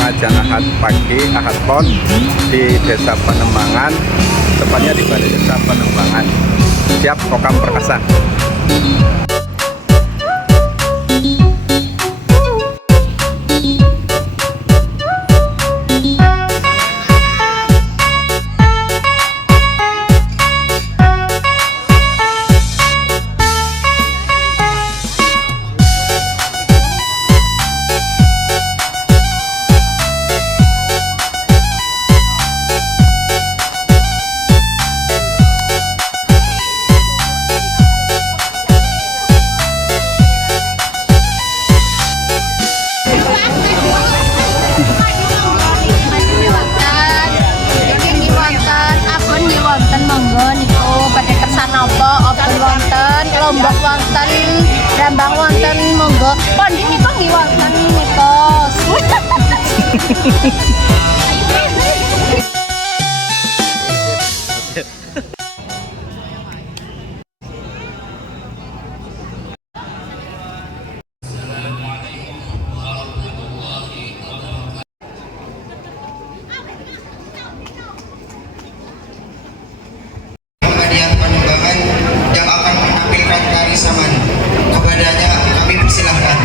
pengajian Ahad pagi, Ahad Pon di Desa Panembangan, tepatnya di Balai Desa Panembangan. Siap Kokam Perkasa. Lombok wonten, Rembang wonten, monggo. Pondi niko nggih wonten nikos. Kepadanya kami persilahkan.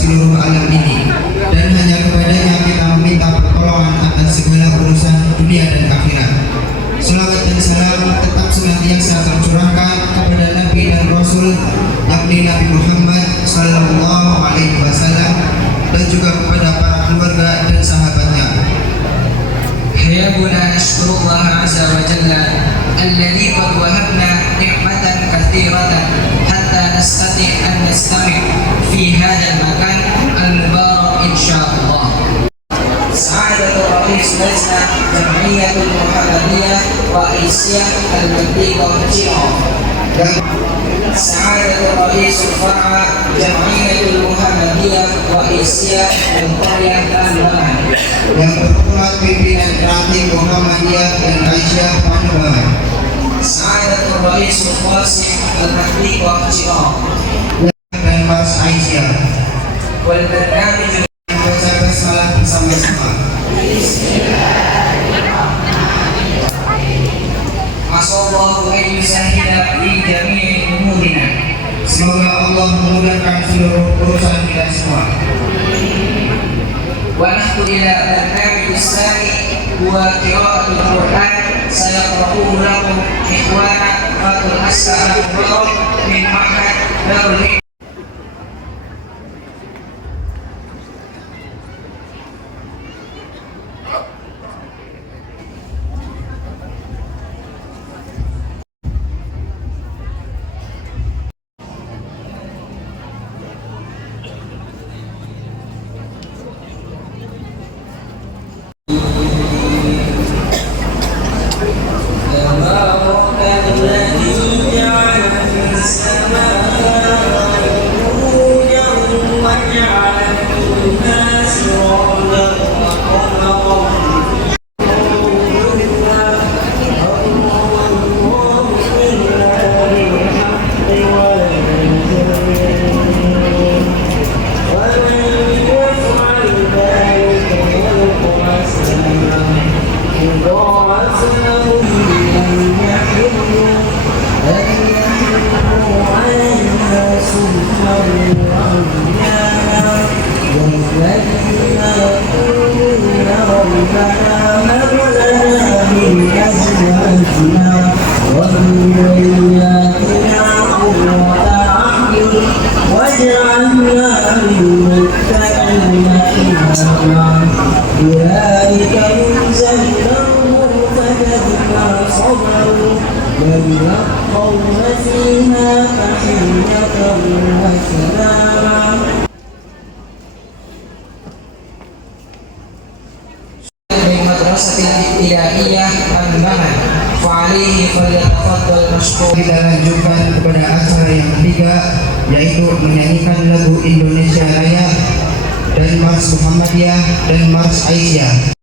Seluruh alam ini, dan hanya kepadanya kita meminta pertolongan atas segala urusan dunia dan akhirat. Salawat dan salam tetap senantiasa tercurahkan kepada Nabi dan Rasul, yakni Nabi Muhammad Sallallahu Alaihi Wasallam, dan juga kepada para keluarga dan sahabatnya. Hayabuna nashkurullah azza wa jalla alladhi qad wahabna ni'matan katsiratan hatta nastati' an nastami' fi hadzal makan al-mubarak insyaallah. Sa'adatul Rais Lajnah Jam'iyatul Muhammadiyah wa Aisyah Al-Madinah Cino. Sa'adatul Rais Far'a Jam'iyatul Muhammadiyah wa Aisyah Al-Qaryah Panembahan. Yang berhormat pimpinan Ranting Muhammadiyah dan Aisyah Panembahan. Sa'adatul Rais Qasim Al-Madinah Cino. Dan Mas Aisyah. Wal barnamij Baca salam bersama-sama. Asallahu an yusahhila fi jami'i umurina. Semoga Allah memudahkan seluruh urusan kita semua. Wa nahdu ila barnamij tsani wa qira'atul Qur'an sayaqra'uhu lakum ikhwana fatul as'alullah min ma'had darul واجعلنا للمتقين إماما أولئك يجزونهم فبما صبروا ويلقون فيها تحية وسلاما. Madrasatil Ibtidaiyah Al-Mangan fa'alihi falyatafaddal mashkur. Kita lanjutkan kepada acara yang ketiga, yaitu menyanyikan lagu Indonesia Raya dan Mars Muhammadiyah dan Mars Aisyah.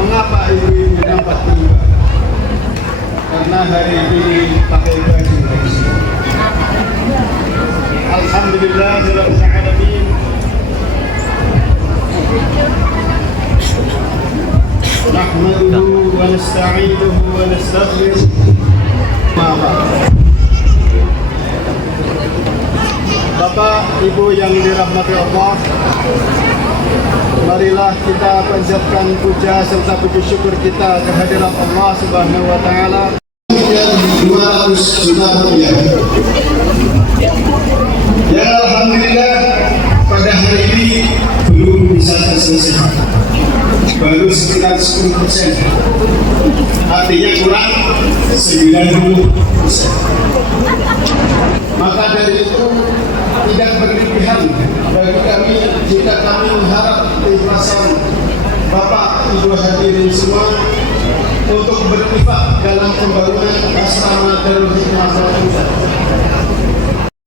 Mengapa ibu-ibu dapat tiba? Karena hari ini pakai baju bersih. Alhamdulillah rabbil alamin. Nahmaduhu wa nasta'inuhu wa nastaghfiruh. Bapak, Ibu yang dirahmati Allah, marilah kita panjatkan puja serta puji syukur kita kehadirat Allah Subhanahu wa taala. 200 juta rupiah. Ya alhamdulillah pada hari ini belum bisa terselesaikan. Baru sekitar 10%. Artinya kurang 90%. Maka dari itu tidak berlebihan bagi kami jika kami mengharap keikhlasan Bapak Ibu hadirin semua untuk berinfak dalam pembangunan asrama Darul Hikmah Al-Quran.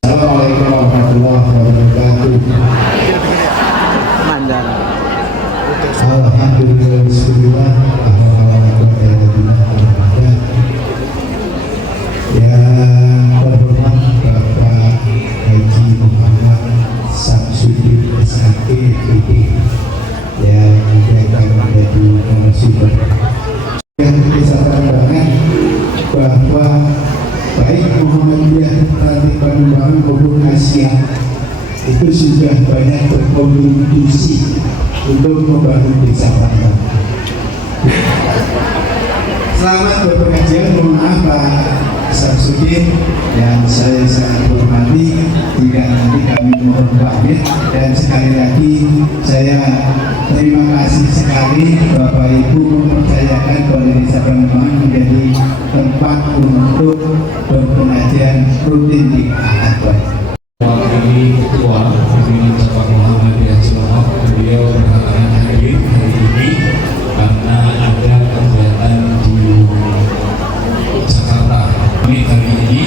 Assalamualaikum warahmatullahi wabarakatuh. Alhamdulillah, bismillah, yang terhormat Bapak Asia itu sudah banyak berkontribusi untuk membangun desa Pangkal. Selamat berpengajian, mohon maaf Pak Samsudin yang saya sangat hormati jika nanti kami mohon pamit, dan sekali lagi saya terima kasih sekali Bapak Ibu mempercayakan bahwa Desa Panembahan menjadi tempat untuk berpengajian rutin di Ahad. Wakil Ketua Pimpinan Cabang Muhammadiyah Cilongok, beliau berhalangan hadir hari ini karena ada kegiatan di Jakarta. Kami hari ini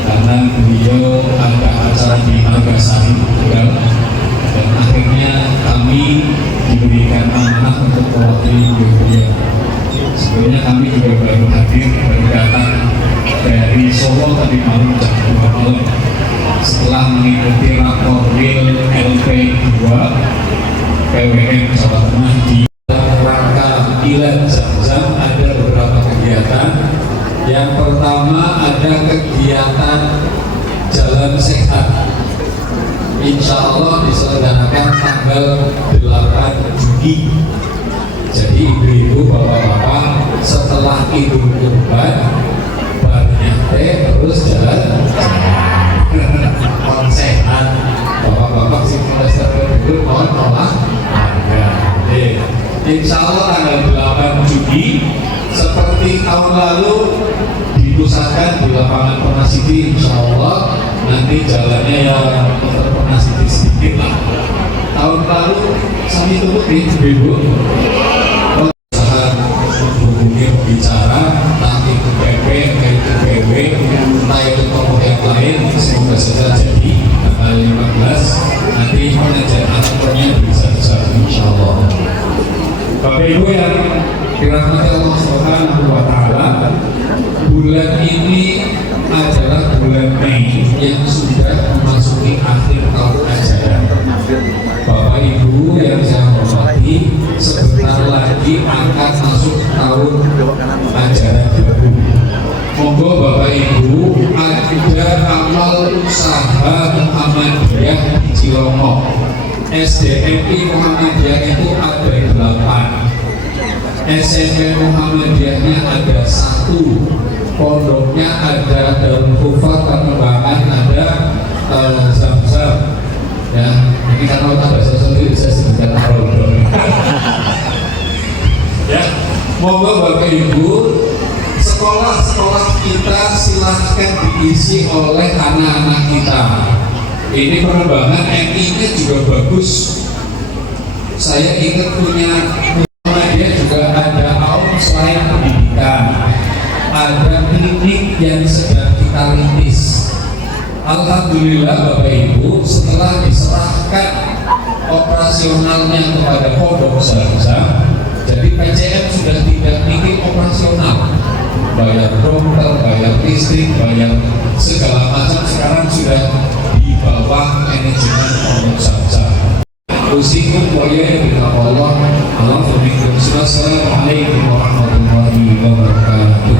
karena beliau ada acara di Nagasari, Tegal, dan akhirnya kami diberikan amanah untuk mewakili beliau. Sebenarnya kami juga baru hadir, baru datang dari Solo tadi malam jam 2 malam setelah mengikuti rapor real LP2 PWM Jawa Tengah di rangka Ilan Zam-Zam. Ada beberapa kegiatan. Yang pertama ada kegiatan jalan sehat, insya Allah diselenggarakan tanggal 8 Juni. Jadi ibu-ibu, bapak-bapak setelah Idul Kurban barnya terus jalan sehat. Bapak-bapak sih kolesterol dulu mohon olahraga. Insya Allah tanggal 8 Juni seperti tahun lalu dipusatkan di lapangan Pernasiti. Insya Allah nanti jalannya ya muter Pernasiti sedikit lah. Tahun lalu kami tunggu di ibu usaha menghubungi pembicara, entah itu PP, entah itu PW, entah itu tokoh yang lain. Semoga saja jadi tanggal 15 nanti pengajian aktornya bisa insya Allah. Bapak Ibu yang dirahmati Allah Subhanahu wa Ta'ala, bulan ini adalah bulan Mei yang sudah memasuki akhir tahun ajaran. Bapak Ibu yang saya hormati, sebentar lagi akan masuk tahun ajaran baru. Monggo Bapak Ibu, ada amal usaha Muhammadiyah di Cilongok. SDMI Muhammadiyah itu ada 8, SMP Muhammadiyahnya ada 1, pondoknya ada Darul Hufat Panembahan, ada Zam-Zam. Ya, ini karena ada sesuatu saya sebutkan pondok. Ya, monggo Bapak Ibu, sekolah-sekolah kita silahkan diisi oleh anak-anak kita. Ini pengembangan MI-nya juga bagus. Saya ingat punya dia juga ada AUM selain pendidikan, ada klinik yang sedang kita rintis. Alhamdulillah Bapak Ibu, setelah diserahkan operasionalnya kepada Pondok Zam-Zam, jadi PCM sudah tidak mikir operasional, bayar dokter, bayar listrik, bayar segala macam sekarang sudah di bawah manajemen Pondok Zam-Zam. Usikum wa ya Allah. Assalamualaikum warahmatullahi wabarakatuh.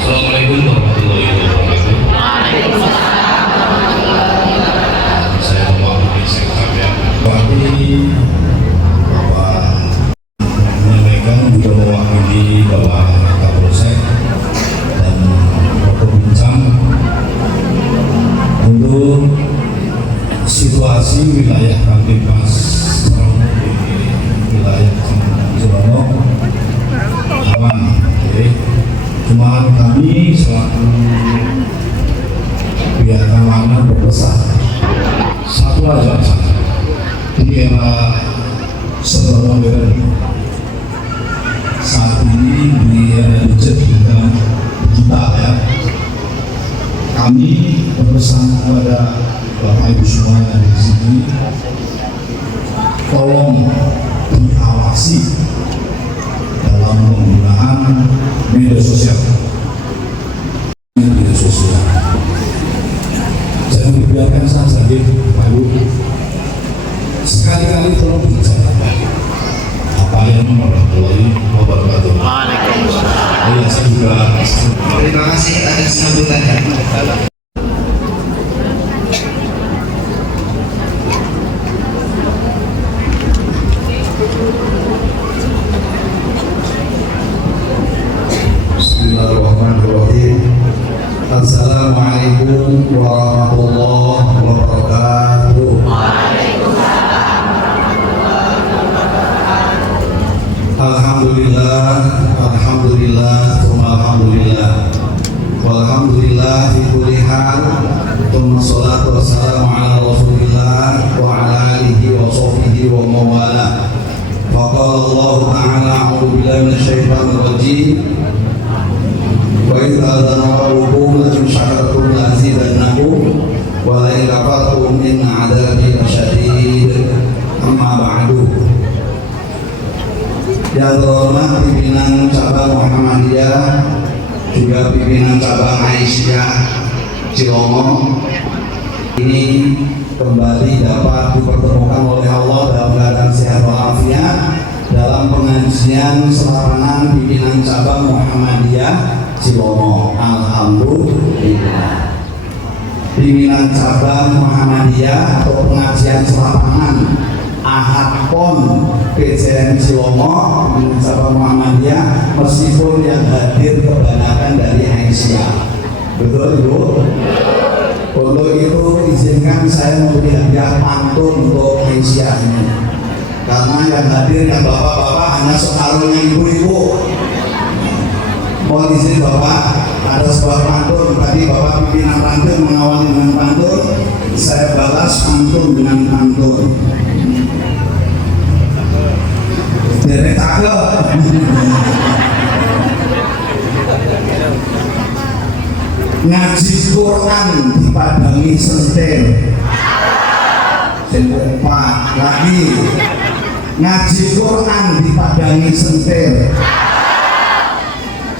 Assalamualaikum warahmatullahi wabarakatuh. Saya mewakili sekalian. Bapak menyampaikan juga mewakili Bapak Kapolsek dan Bapak Bincang untuk situasi wilayah Kamtipmas di wilayah Cilongok aman. Cuman kami selaku pihak keamanan berpesan satu aja, di era serba modern saat ini, di era digital kita ya, kami berpesan kepada Bapak Ibu semua yang di sini, tolong diawasi dalam penggunaan media sosial. Jangan dibiarkan saja, Pak Ibu. Sekali-kali tolong atas sambutannya. Bismillahirrahmanirrahim. Assalamualaikum warahmatullahi wabarakatuh. Alhamdulillah, alhamdulillah, alhamdulillah. Walhamdulillah fi kulli hal. Tsumma sholatu wassalamu ala Rasulillah wa ala alihi wa sahbihi wa mawala. Faqala Allah ta'ala a'udzu billahi minasyaitonir rajim. Wa idza adana rabbukum la in syakartum la azidannakum wa la in kafartum inna 'adzabi lasyadid. Amma ba'du. Yang terhormat pimpinan cabang Muhammadiyah, juga pimpinan cabang Aisyah Cilongok, ini kembali dapat dipertemukan oleh Allah dalam keadaan sehat walafiat dalam pengajian selapanan pimpinan cabang Muhammadiyah Cilongok. Alhamdulillah. Pimpinan cabang Muhammadiyah atau pengajian selapanan Ahad Pon PCN Cilongok, pimpinan cabang Muhammadiyah, meskipun yang hadir kebanyakan dari Aisyah. Betul Ibu? Untuk itu izinkan saya memberi hadiah pantun untuk Aisyah ini. Karena yang hadir yang bapak-bapak hanya separuhnya ibu-ibu. Mohon izin Bapak, ada sebuah pantun. Tadi Bapak pimpinan pantun mengawali dengan pantun, saya balas pantun dengan pantun. Derek cakep. Ngaji Quran dipadangi sentil. Sentil 4 lagi. Ngaji Quran dipadangi sentil.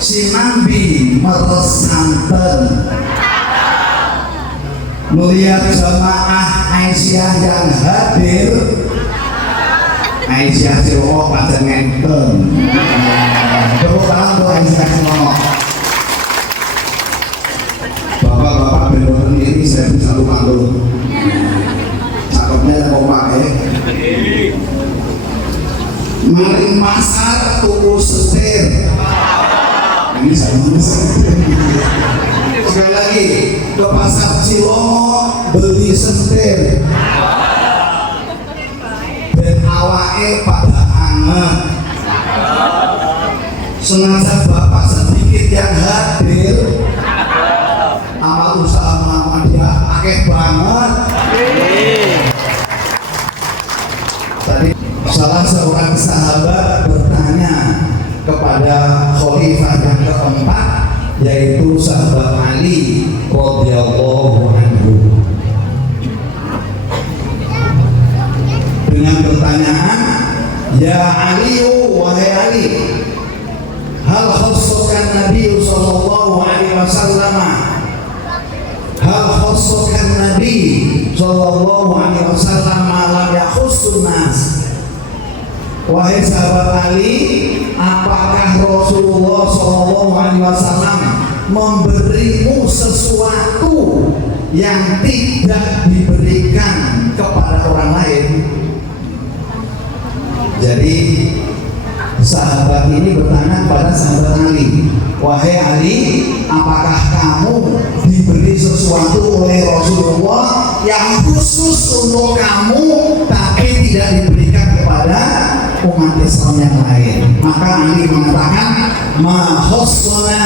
Sinambi meres santen. Melihat jamaah Aisyah yang hadir, Aisyah Cilongok pada ngenten. Tepuk tangan untuk Aisyah Cilongok. Bapak-bapak bener ini saya bisa satu pantun. Cakepnya yang kompak ya. Maling pasar tuku setir. Ini saya setir. Sekali lagi, ke pasar Cilongok beli setir. Awake pada anget. Sengaja bapak sedikit yang hadir, amal usaha Muhammadiyah akeh banget. Tadi salah seorang sahabat bertanya kepada khalifah yang keempat, yaitu sahabat Ali radhiyallahu anhu, dengan pertanyaan, ya Aliyu, wahai Ali, hal khassakan Nabi sallallahu alaihi wasallam, hal khassakan Nabi sallallahu alaihi wasallam malam yakhussun nas. Wahai sahabat Ali, apakah Rasulullah sallallahu alaihi wasallam memberimu sesuatu yang tidak diberikan kepada orang lain? Jadi sahabat ini bertanya kepada sahabat Ali, wahai Ali, apakah kamu diberi sesuatu oleh Rasulullah yang khusus untuk kamu tapi tidak diberikan kepada umat Islam yang lain? Maka Ali mengatakan, ma khassana,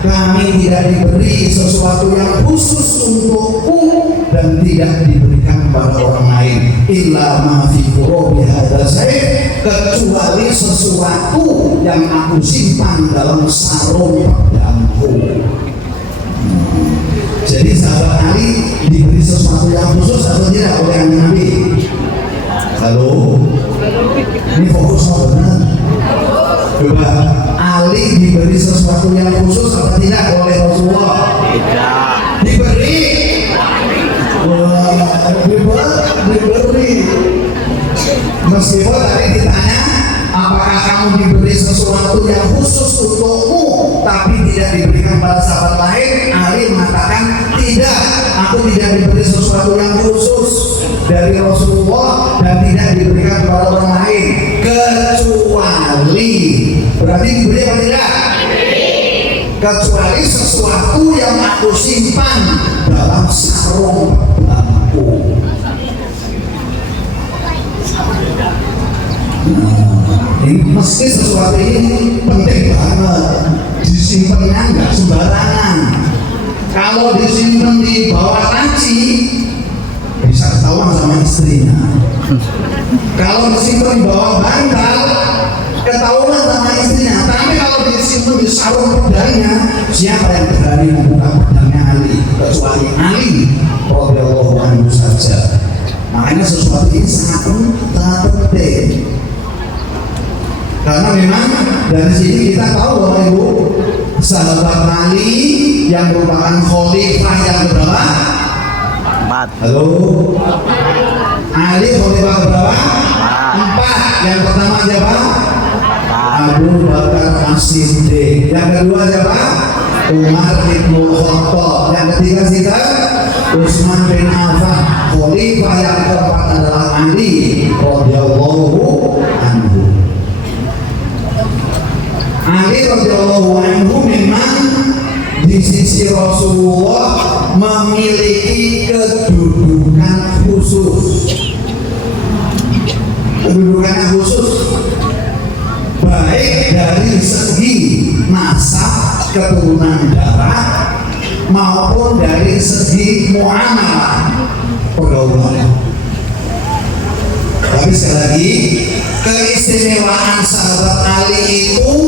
kami tidak diberi sesuatu yang khusus untukku dan tidak diberikan kepada orang lain, illa ma fi qulubi hadza syai', kecuali sesuatu yang aku simpan dalam sarung pedangku. Jadi sahabat Ali diberi sesuatu yang khusus atau tidak oleh Nabi? Halo, ini fokus apa benar? Coba, Ali diberi sesuatu yang khusus atau tidak oleh Rasulullah? Tidak. Diberi. Diberi. Meskipun tadi ditanya Apakah kamu diberi sesuatu yang khusus untukmu tapi tidak diberikan pada sahabat lain? Ali mengatakan, tidak, aku tidak diberi sesuatu yang khusus dari Rasulullah dan tidak diberikan kepada orang lain kecuali, berarti diberi apa tidak? Kecuali sesuatu yang aku simpan dalam sarung bambu. Ini mesti sesuatu ini penting banget, disimpannya nggak sembarangan. Kalau disimpan di bawah laci bisa ketahuan sama istrinya. Kalau disimpan di bawah bantal ketahuan sama istrinya. Tapi kalau disimpan di sarung pedangnya, siapa yang berani membuka pedangnya Ali kecuali Ali radhiyallahu anhu saja. Makanya sesuatu ini sangat penting. Karena memang dari sini kita tahu Bapak Ibu, sahabat Ali yang merupakan khalifah yang berapa? 4. Halo? Ali khalifah berapa? 4. Yang pertama siapa? Abu Bakar As-Siddiq. Yang kedua siapa? Umar bin Khattab. Yang ketiga siapa? Utsman bin Affan. Khalifah yang keempat adalah Ali radhiyallahu anhu. Ali radhiyallahu anhu memang di sisi Rasulullah memiliki kedudukan khusus. Kedudukan khusus baik dari segi nasab keturunan darah maupun dari segi muamalah pergaulan. Tapi sekali lagi, keistimewaan sahabat Ali itu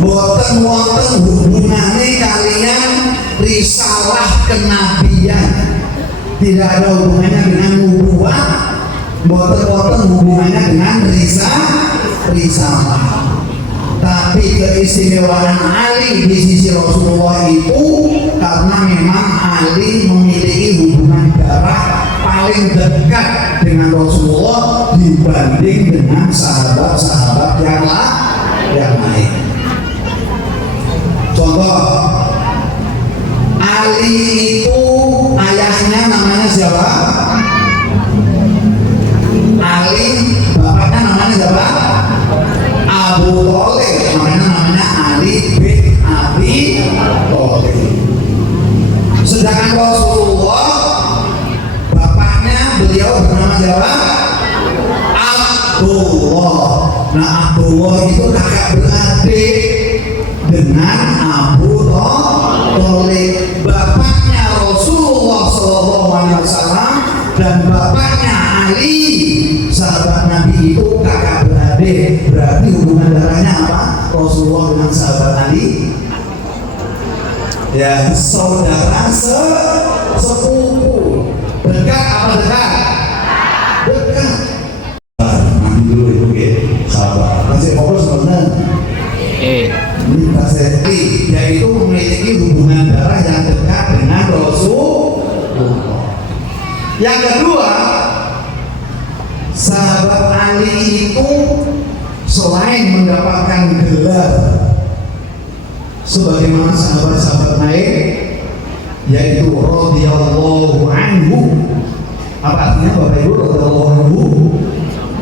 boten wonten hubungannya kalian risalah kenabian, tidak ada hubungannya dengan nubuwah, boten wonten hubungannya dengan risalah. Tapi keistimewaan Ali di sisi Rasulullah itu karena memang Ali memiliki hubungan darah paling dekat dengan Rasulullah dibanding dengan sahabat-sahabat yang lain. Contoh, Ali itu ayahnya namanya siapa? Ali, bapaknya namanya siapa? Abu Thalib, namanya Ali bin Abi Thalib. Sedangkan Rasulullah beliau bernama siapa? Abdullah. Nah, Abdullah itu kakak beradik dengan Abu Thalib. Bapaknya Rasulullah SAW dan bapaknya Ali, sahabat Nabi itu kakak beradik. Berarti hubungan darahnya apa? Rasulullah dengan sahabat Ali, ya saudara sepupu. Dekat apa dekat? Dekat. Nanti dulu itu oke, sahabat. Masih fokus sebenarnya. Ini taseti, yaitu memiliki hubungan darah yang dekat dengan Rasulullah. Yang kedua, sahabat Ali itu selain mendapatkan gelar sebagaimana sahabat-sahabat lain, yaitu radhiyallahu anhu. Apa artinya Bapak Ibu radhiyallahu anhu?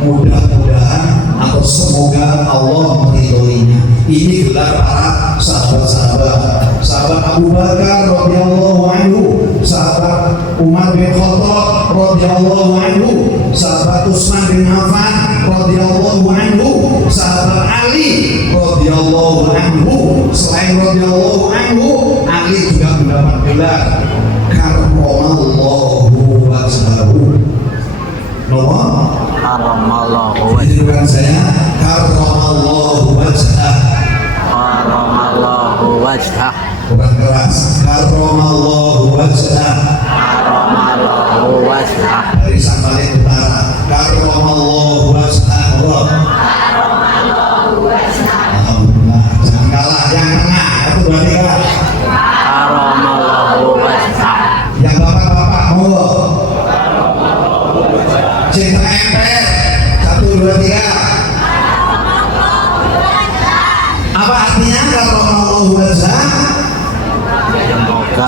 Mudah-mudahan atau semoga Allah meridhoinya. Ini gelar para sahabat-sahabat. Sahabat Abu Bakar radhiyallahu anhu, sahabat Umar bin Khattab radhiyallahu anhu, sahabat Utsman bin Affan radhiyallahu anhu, sahabat Ali radhiyallahu anhu. Selain radhiyallahu anhu, Ali juga mendapat gelar karramallahu wajhahu. Karramallahu wajhahu. Saya karramallahu wajhah. Karramallahu wajhah. Bukan keras. Karramallahu wajhah. Karramallahu wajhah. Dari Sangkalin Utara. Karramallahu wajhah. Karramallahu wajhah. Alhamdulillah. Jangan kalah. Yang tengah. Itu berarti kalah. Karramallahu wajhah. Yang bapak-bapak monggo. Cinta emper. 1, 2, 3.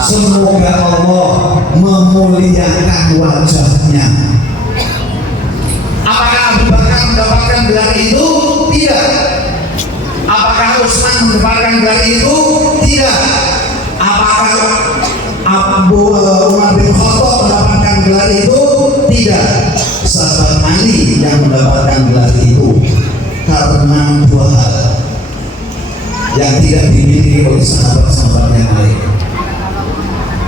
Semoga Allah memuliakan wajahnya. Apakah Abu Bakar mendapatkan gelar itu? Tidak. Apakah Utsman mendapatkan gelar itu? Tidak. Apakah Umar bin Khattab mendapatkan gelar itu? Tidak. Sahabat Ali yang mendapatkan gelar itu karena dua hal yang tidak dimiliki oleh sahabat-sahabat yang lain.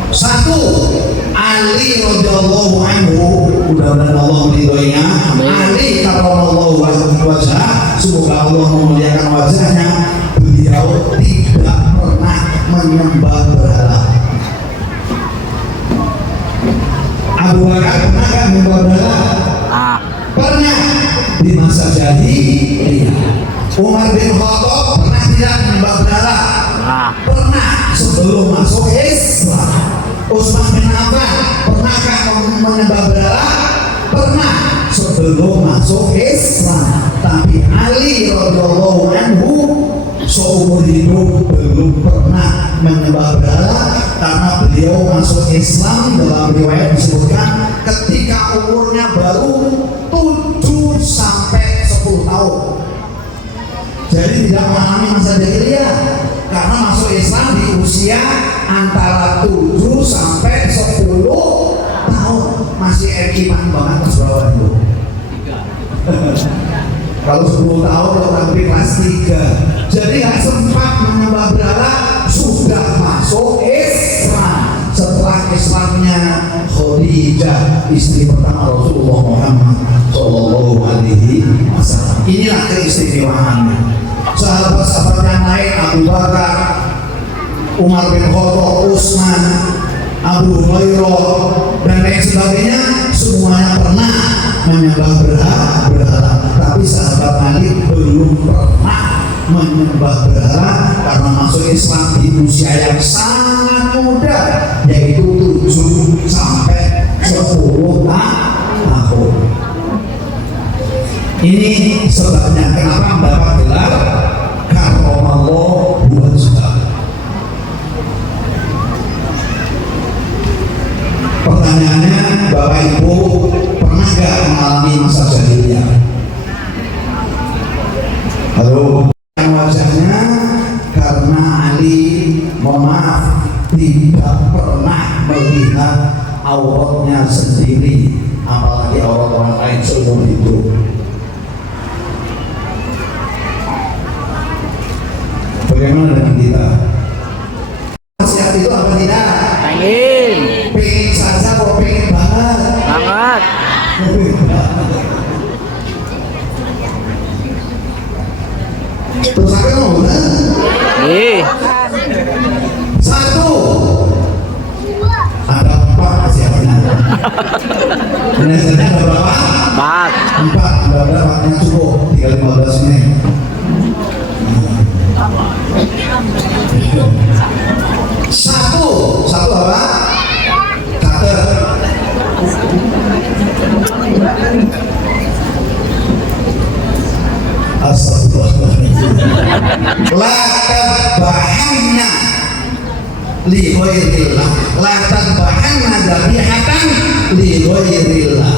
Satu, Ali radhiyallahu anhu, mudah-mudahan Allah meridhoinya. Ali karramallahu wajhah, semoga Allah memuliakan wajahnya. Beliau tidak pernah menyembah berhala. Abu Bakar pernah kan menyembah berhala? Pernah di masa jahiliyah. Umar bin Khattab pernah tidak menyembah berhala? Pernah sebelum masuk Islam. Utsman bin Affan pernahkah menyembah berhala? Pernah sebelum masuk Islam. Tapi Ali radhiyallahu anhu seumur hidup belum pernah menyembah berhala karena beliau masuk Islam dalam riwayat disebutkan ketika umurnya baru 7 sampai 10 tahun. Jadi tidak mengalami masa jahiliyah karena masuk Islam di usia antara 7 sampai 10 tahun. Masih ekiman banget Mas Bawan itu. Kalau 10 tahun orang di kelas 3. Jadi nggak sempat menyembah berhala, sudah masuk Islam. Setelah Islamnya Khadijah, istri pertama Rasulullah Muhammad Shallallahu Alaihi Wasallam. Inilah keistimewaannya. Sahabat-sahabat yang lain, Abu Bakar, Umar bin Khattab, Utsman, Abu Hurairah dan lain sebagainya, semuanya pernah menyembah berhala. Tapi sahabat Ali belum pernah menyembah berhala karena masuk Islam di usia yang sangat muda, yaitu 7 sampai 10 tahun. Ini sebabnya kenapa mendapat gelar karramallahu wajhah. Pertanyaannya, Bapak Ibu pernah gak mengalami masa jahiliyah? Halo. Wajahnya karena Ali, mohon maaf, tidak pernah melihat auratnya sendiri, apalagi aurat orang lain seumur hidup. Bagaimana dengan kita? Nasihat itu apa tidak? Pengen saja kok, pengen banget. Terus akan mau benar? Satu. Ada 4 nasihatnya. Nasihatnya ada berapa? 4. Mudah-mudahan waktunya cukup. Tinggal 15 menit. Satu apa? Catat. Astagfirullahaladzim. La tadbahanna li ghairillah. La tadbahanna dzabihatan li ghairillah.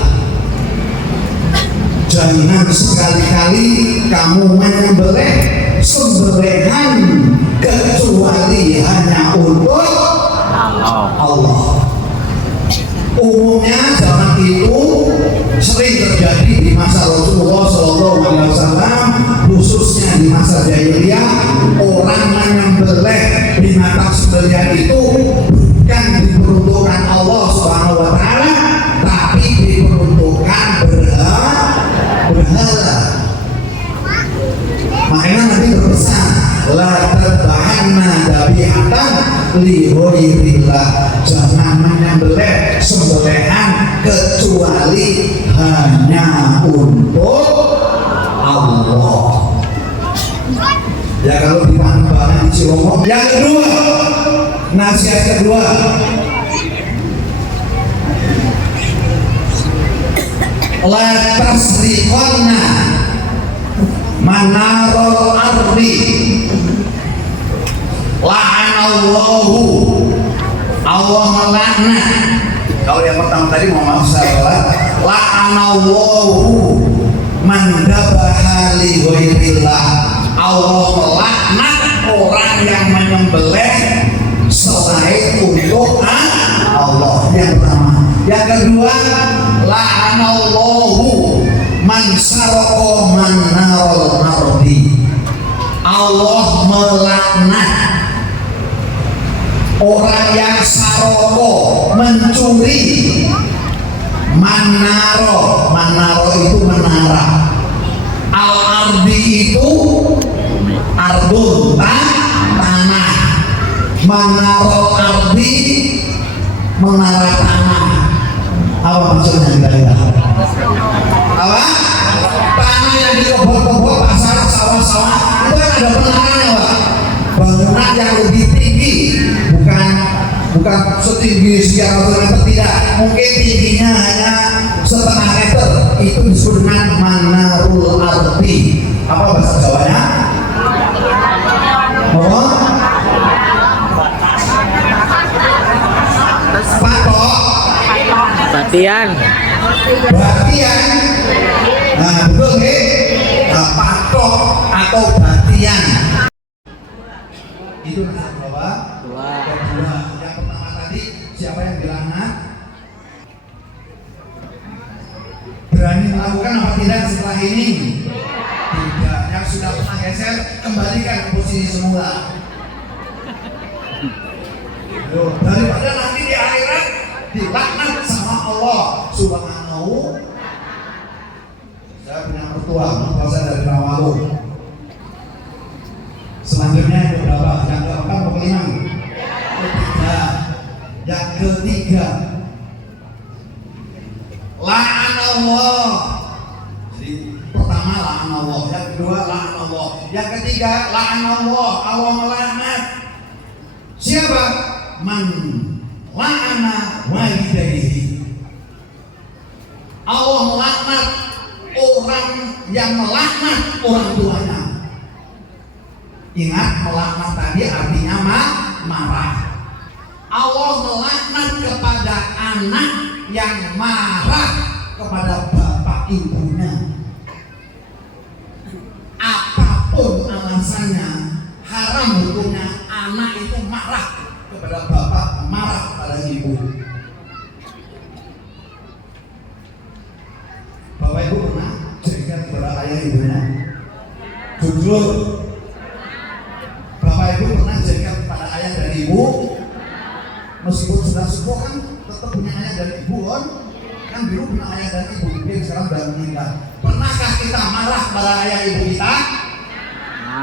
Jangan sekali-kali kamu menyembelih sembelihan kecuali hanya untuk Allah. Umumnya zaman itu sering terjadi di masa Rasulullah SAW, khususnya di masa jahiliyah, orang menyembelih binatang sembelihan itu bukan diperuntukkan Allah Subhanahu Wa Taala, tapi diperuntukkan berhala. Makanya Nabi berpesan, la tadbahanna dzabihatan li ghairillah. Jangan menyembelih sembelihan kecuali hanya untuk Allah. Ya kalau di Panambaran di Cilongok. Yang kedua, nasihat kedua, la tasriqanna manarul ardi la'anallahu melaknat. Kalau yang pertama tadi mohon maaf salah, la'anallahu man dabaha li ghairillah. Allah melaknat orang yang menyembelih selain untuk Allah. Yang pertama. Yang kedua, la'anallahu man sarqa man narol ardi. Allah melaknat orang yang saroko mencuri manaro itu menara, al ardi itu ardun tanah, manaro ardi menara tanah. Apa maksudnya kira-kira? Apa? Tanah yang dikobor-kobor, pasar, sawah-sawah itu kan ada menaranya, Pak. Bangunan yang lebih tinggi, bukan setinggi sekian meter, tidak. Mungkin tingginya hanya setengah meter, itu disebut dengan manarul ardi. Apa bahasa Jawanya? Oh? Patok. Batian. Nah betul nih. Nah, patok atau batian itu nomor berapa? Dua. Yang pertama tadi siapa yang bilang berani melakukan apa tidak setelah ini? Tidak. Yang sudah pernah geser kembalikan ke posisi semula. Daripada nanti di akhirat dilaknat sama Allah Subhanahu. Saya punya mertua, saya dari Rawalu. Selanjutnya yang berapa? Yang keempat atau kelima? Ketiga. Yang ketiga, la'anallah. Jadi pertama la'anallah, yang kedua la'anallah, yang ketiga la'anallah. Allah melaknat siapa? Man la'ana walidayhi. Allah melaknat orang yang melaknat orang tuanya. Ingat, melaknat tadi artinya marah. Allah melaknat kepada anak yang marah kepada bapak ibunya. Apapun alasannya, haram hukumnya anak itu marah kepada bapak, marah kepada ibu. Bapak ibu pernah cerita kepada ayah ibunya? Jujur. Bapak ibu pernah cerita kepada ayah dan ibu? Meskipun sudah sepuh kan tetap punya ayah dan ibu kan dulu punya ayah dan ibu, mungkin sekarang sudah meninggal. Pernahkah kita marah kepada ayah ibu kita?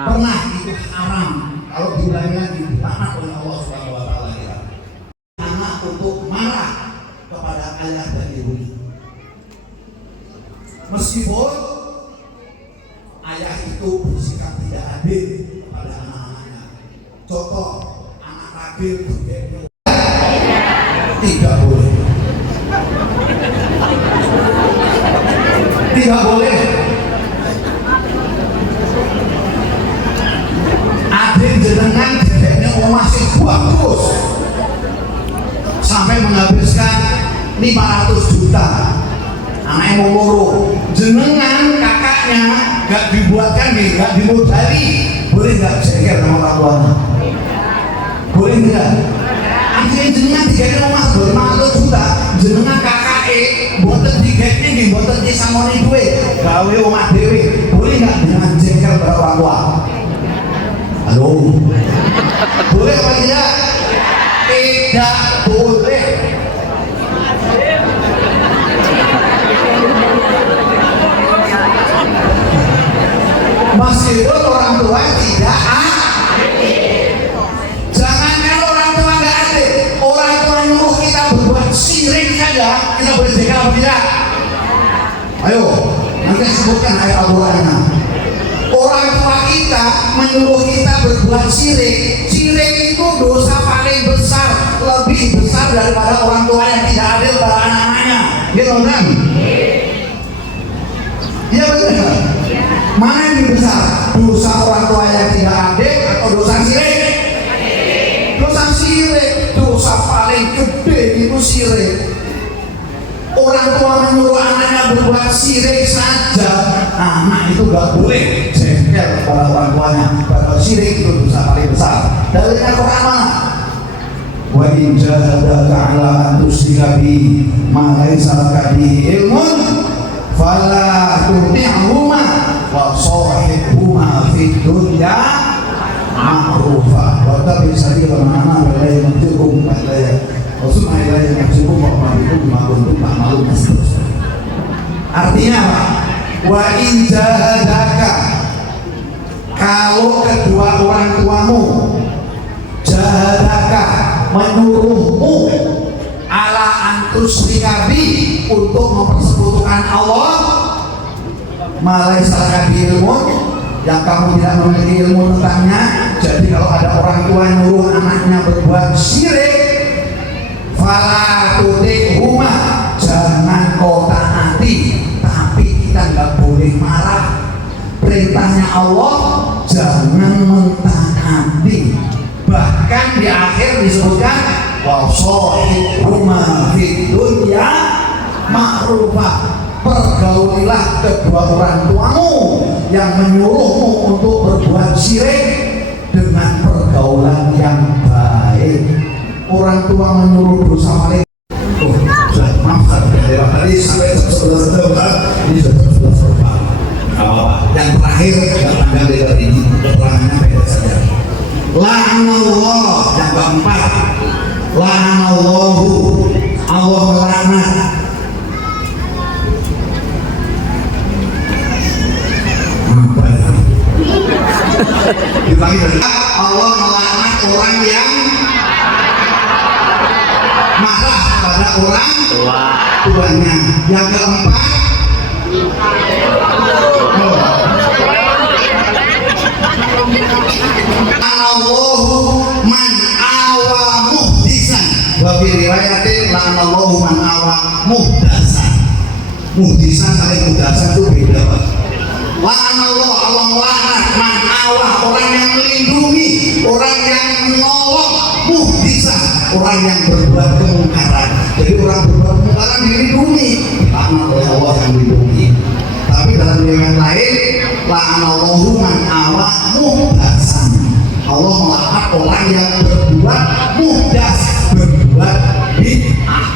Pernah. Itu haram. Kalau diulangi lagi dilaknat oleh Allah Subhanahu wa taala kita. Anak untuk marah kepada ayah dan ibunya. Meskipun ayah itu bersikap tidak adil kepada anak-anaknya. Contoh, anak laki tidak boleh. Tidak boleh. Adik jenengan dedeknya masih bagus sampai menghabiskan 500 juta. Anaknya mau loro, jenengan kakaknya gak dibuatkan nih, gak dimodali, boleh gak ceker sama orang tuanya? Boleh enggak? Akhirnya jenengan digeknya rumah 500 juta, jenengan kakaknya buatan digeknya nih, buatan disamoni duit, gawe omah dewe, boleh gak dengan ceker pada orang tua? Halo? Boleh apa tidak? Tidak boleh. Meskipun orang tua tidak jangan orang tua nggak adil, orang tua nyuruh kita berbuat syirik saja kita boleh jaga apa tidak? Ayo nanti sebutkan ayat Al-Quran. Orang tua kita menyuruh kita berbuat syirik. Syirik itu dosa paling besar, lebih besar daripada orang tua yang tidak adil pada anak-anaknya. Gitu kan? Iya betul. Mana yang lebih besar? Dosa orang tua yang tidak adil atau dosa syirik? Dosa syirik, dosa paling gede di hanya berbuat sirik saja, anak itu gak boleh jengkel kepada orang tuanya. Berbuat sirik itu dosa paling besar. Dalilnya Quran mana? Wa in jahadaka 'ala an tusyrika bi ma laysa laka bihi ilmun fala tuti'huma wa shahibhuma fid dunya ma'rufa wa tabi sabila man amara billahi wa Rasulullah yang cukup maklum. Artinya apa? Wa in jahadaka, kalau kedua orang tuamu jahadaka menyuruhmu ala antus rikabi untuk mempersekutukan Allah malai salah ilmu yang kamu tidak memiliki ilmu tentangnya. Jadi kalau ada orang tua yang nyuruh anaknya berbuat syirik, fala tuti'huma, jangan kau taati, tapi kita nggak boleh marah. Perintahnya Allah jangan mentaati. Bahkan di akhir disebutkan wa shahibhuma fid dunya ma'rufa, pergaulilah kedua orang tuamu yang menyuruhmu untuk berbuat syirik dengan pergaulan yang baik. Orang tua menyuruh dosa paling maafkan tadi sampai 11 ini sudah 11 yang terakhir tanggal lebar ini keterangannya beda saja. La'anallah yang keempat, la'anallahu, Allah melaknat. Apa ya? Diulangi lagi. Allah melaknat orang yang marah pada orang tuanya. Yang keempat, Allahu man awa muhdisan, wa fi riwayatin Allahu man awa muhdasan. Muhdisan saling muhdasan itu beda. La'anallah, Allah melaknat man awa, orang yang melindungi, orang yang menolong, muhdisan, orang yang berbuat kemungkaran. Jadi orang berbuat kemungkaran dilindungi, laknat oleh Allah yang melindungi. Tapi dalam riwayat lain, la'anallahu man awa muhdasan, Allah melaknat orang yang berbuat muhdas, berbuat bid'ah.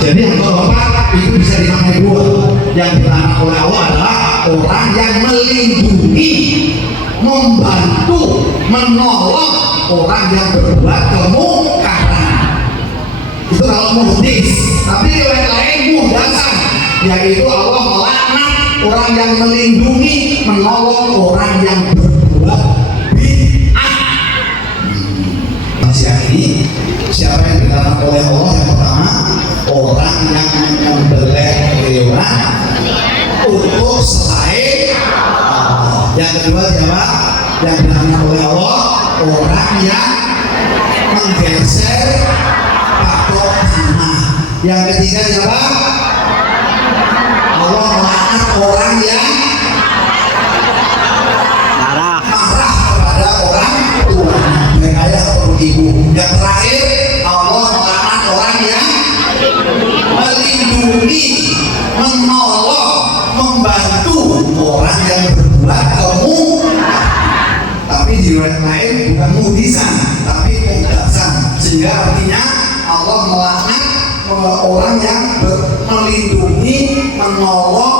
Jadi yang keempat itu bisa dinamai dua. Yang dilaknat oleh Allah adalah orang yang melindungi, membantu, menolong orang yang berbuat kemungkaran. Itu kalau muhdis. Tapi riwayat lain muhdasan, yaitu Allah melaknat orang yang melindungi, menolong orang yang berbuat bid'ah. Ini siapa yang dilaknat oleh Allah? Yang pertama, orang yang menyembelih hewan untuk selain Allah. Yang kedua siapa? Yang dilaknat oleh Allah, orang yang menggeser patok tanah. Yang ketiga siapa? Allah melaknat orang yang marah kepada orang tuanya, baik ayah atau ibu. Yang terakhir, Allah melaknat orang yang melindungi, menolong, membantu orang yang berbuat kemungkaran. Tapi di riwayat lain bukan muhdisan, tapi muhdasan. Sehingga artinya Allah melaknat orang yang melindungi, menolong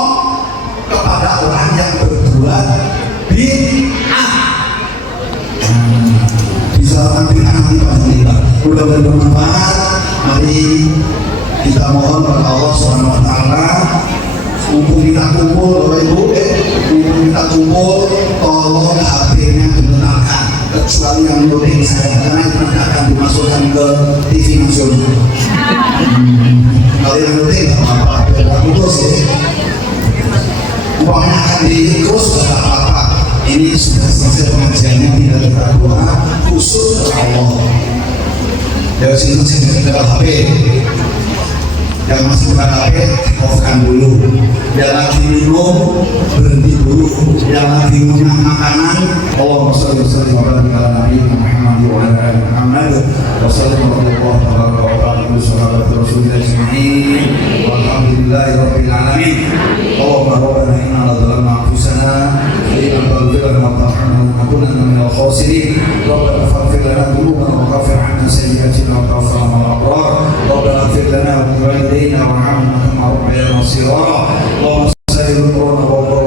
kepada orang yang berbuat bid'ah. Bisa nanti mudah-mudahan bermanfaat. Mari kita mohon kepada Allah Subhanahu wa taala, mumpung kita kumpul Bapak Ibu, mumpung kita kumpul, tolong HP-nya dibenarkan, kecuali yang menyuruh saya, karena itu nanti akan dimasukkan ke TV nasional. Kalau yang menyuruh nggak apa-apa, tidak putus ya. Uangnya akan diikus, tidak apa-apa. Ini sudah selesai pengajiannya, tidak kita doa khusus untuk Allah. Dari sini saya tidak HP. yang masih bukan HP off-kan dulu, yang lagi minum berhenti dulu, yang lagi ngunyah makanan Allahumma sholli wa sallim ala nabiyyina Muhammad wa ala ali Muhammad wa sallallahu tabaraka wa ta'ala ala sahabati rasulillah ajma'in walhamdulillahi rabbil alamin. Allahumma rabbana inna zalamna anfusana wa in lam taghfir lana wa tarhamna lanakunanna minal khasirin. Rabbana faghfir lana dhunubana wa kaffir 'anna sayyi'atina wa tawaffana ma'al abrar. Rabbana ighfir lana wa liwalidayna warhamna kama rabbayana shighara. Allahumma salli wa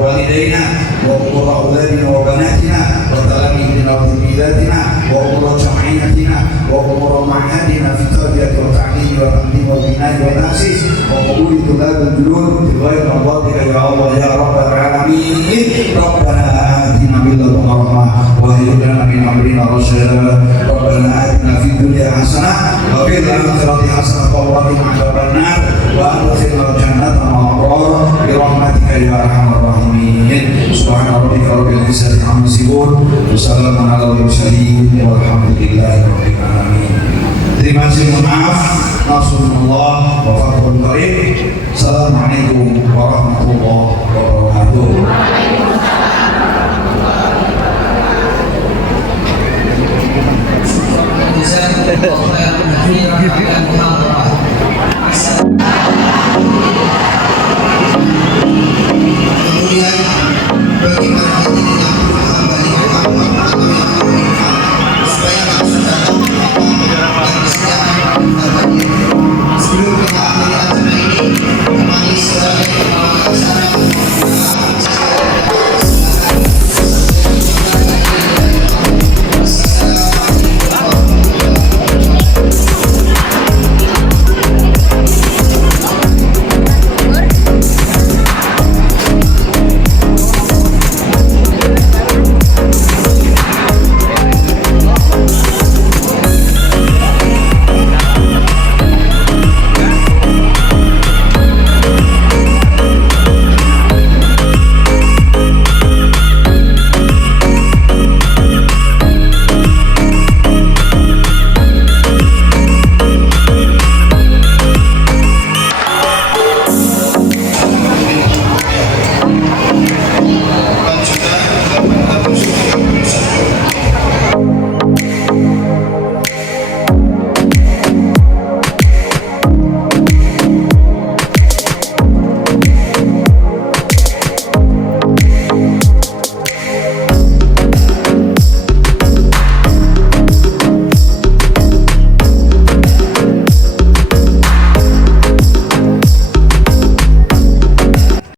والدينا وأمور أولادنا وبناتنا وتلاميذنا وتلميذاتنا وأمور جمعيتنا وأمور معهدنا في التربية والتعليم والتقديم والبناء والتأسيس وقبول طلاب الجلود بغير مرضاتك يا الله يا رب العالمين. ربنا آتنا من لدنك رحمة وهب لنا من أمرنا رشدا. ربنا آتنا في الدنيا حسنة وفي الآخرة حسنة وقنا عذاب النار وأدخلنا الجنة مع الأبرار برحمتك يا أرحم الراحمين. سبحان ربك رب العزة عما يصفون وسلام على المرسلين والحمد لله رب العالمين. Terima kasih, maaf. Rasulullah wa fathul qarib. Assalamualaikum warahmatullahi wabarakatuh.